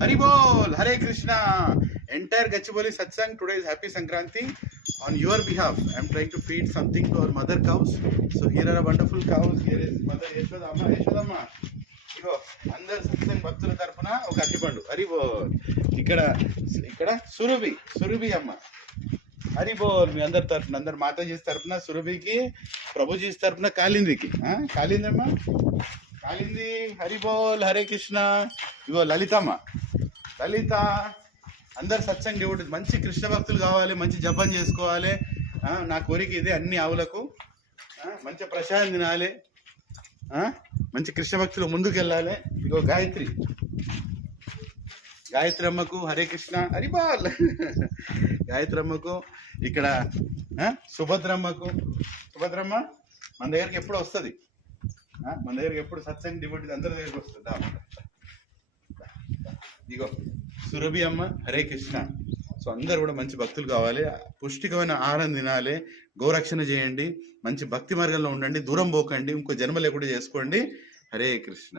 Hari Bol, Hare Krishna. Entire Gachibowli Satsang today is Happy Sankranti. On your behalf, I am trying to feed something to our mother cows. So here are wonderful cows. Here is Mother Yashodamma. Yashodamma. ఇగో అందరు సత్సంగ్ భక్తుల తరపున ఒక అరటిపండు. హరి బోల్. ఇక్కడ సురభి అమ్మ. హరి బోల్. మీ అందరి తరపున, అందరు మాతాజీ తరపున సురభికి, ప్రభుజీ తరపున కాలిందికి. కాలింది అమ్మ, కాలింది. హరి బోల్, హరే కృష్ణ. ఇగో లలితమ్మ, లలిత. అందరు సత్సంగ్ డివోటీస్, మంచి కృష్ణ భక్తులు కావాలి, మంచి జపం చేసుకోవాలి. నా కోరిక ఇదే, అన్ని ఆవులకు మంచి ప్రసాదం తినాలి, మంచి కృష్ణ భక్తులు ముందుకు వెళ్ళాలి. ఇగో గాయత్రి అమ్మకు హరే కృష్ణ. హరి బాల్. గాయత్రి అమ్మకు, ఇక్కడ సుభద్రమ్మ మన దగ్గరికి ఎప్పుడు వస్తుంది, మన దగ్గరికి ఎప్పుడు సత్సంగ్ డివోటీస్ అందరి దగ్గరికి వస్తుంది. ఇగో సురభి అమ్మ, హరే కృష్ణ. సో అందరు కూడా మంచి భక్తులు కావాలి, పుష్టికమైన ఆహారం తినాలి, గోరక్షణ చేయండి, మంచి భక్తి మార్గంలో ఉండండి, దూరం పోకండి, ఇంకో జన్మ లేకుండా చేసుకోండి. హరే కృష్ణ.